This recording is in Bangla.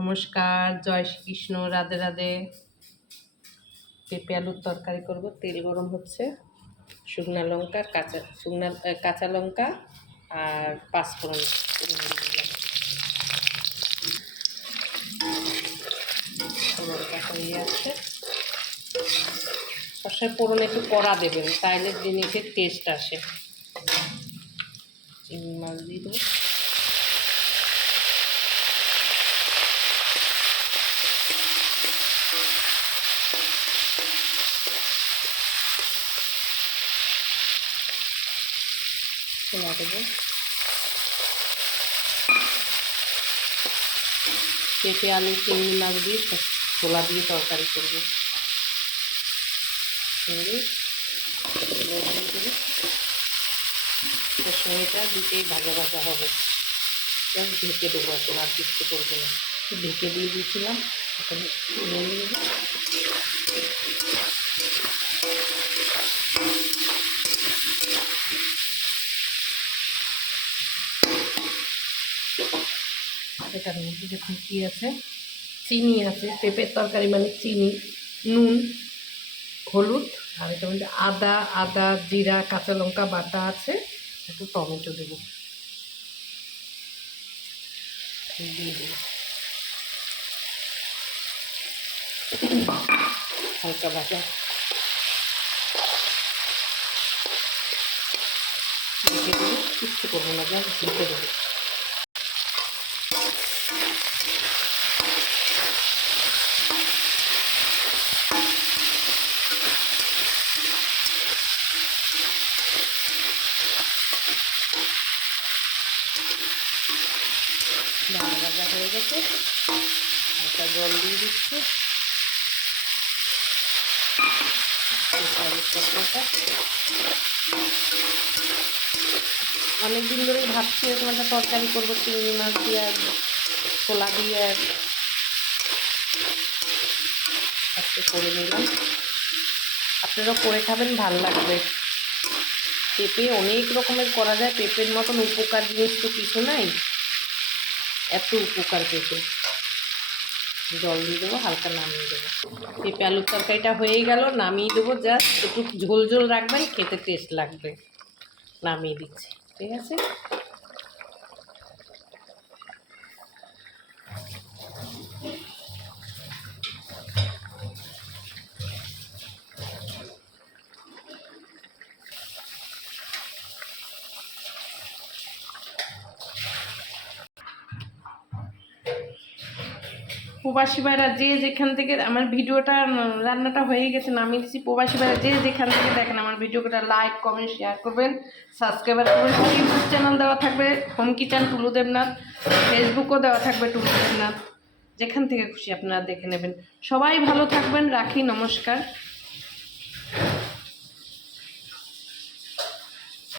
নমস্কার, জয় শ্রীকৃষ্ণ, রাধে রাধে। পেঁপে আলুর তরকারি করব। তেল গরম হচ্ছে, শুকনা লঙ্কা, কাঁচা লঙ্কা আর পাঁচফোড়ন লঙ্কা হয়ে আছে। সর্ষের ফোড়ন একটু কড়া দেবেন, তাইলে জিনিসের টেস্ট আসে। চিংড়ি মাছ দিয়ে দেবো। ছোলা দেবো। পেঁপে আলু চিংড়ি মাছ দিয়ে ছোলা দিয়ে তরকারি করবো। সময়টা দিতেই ভাজা ভাজা হবে। ঢেকে দেবো, এখন আর কিছু করবো না। ঢেকে দিয়ে দিয়েছিলাম, এখন নিয়ে নেব। এটার মধ্যে দেখুন কী আছে, চিনি আছে। পেঁপের তরকারি মানে চিনি, নুন, হলুদ, আর এটার মধ্যে আদা জিরা কাঁচা লঙ্কা বাটা আছে। একটু টমেটো দেবো, দিয়ে দেবো হালকা ভাজা। ঢেকে দেবো, কিচ্ছু করবো না, যা ঢেকে দেবো। ভাজা ভাজা হয়ে গেছে, হালকা জল দিয়ে দিচ্ছি। অনেকদিন ধরেই ভাবছি এরকম একটা তরকারি করবো, চিংড়ি মাছ দিয়ে আর ছোলা দিয়ে। আজকে করে নিলাম, আপনারা করে খাবেন, ভাল লাগবে। পেঁপে অনেক রকমের করা যায়, পেঁপের মতন উপকার জিনিস তো কিছু নাই, এত উপকার পেঁপে। জল দিয়ে দেবো, হালকা নামিয়ে দেবো। পেঁপে আলুর তরকারিটা হয়ে গেল, নামিয়ে দেবো। জাস্ট একটু ঝোল ঝোল রাখবেন, খেতে টেস্ট লাগবে। নামিয়ে দিচ্ছি, ঠিক আছে। প্রবাসী ভাইরা যে যেখান থেকে আমার ভিডিওটা, রান্নাটা হয়ে গেছে, নামিয়ে দিচ্ছি। প্রবাসী ভাইরা যে যেখান থেকে দেখেন আমার ভিডিওটা লাইক কমেন্ট শেয়ার করবেন, সাবস্ক্রাইবার করবেন। ইউটিউব চ্যানেল দেওয়া থাকবে হোম কিচেন টুলু দেবনাথ, ফেসবুকও দেওয়া থাকবে টুলু দেবনাথ। যেখান থেকে খুশি আপনারা দেখে নেবেন। সবাই ভালো থাকবেন, রাখি, নমস্কার।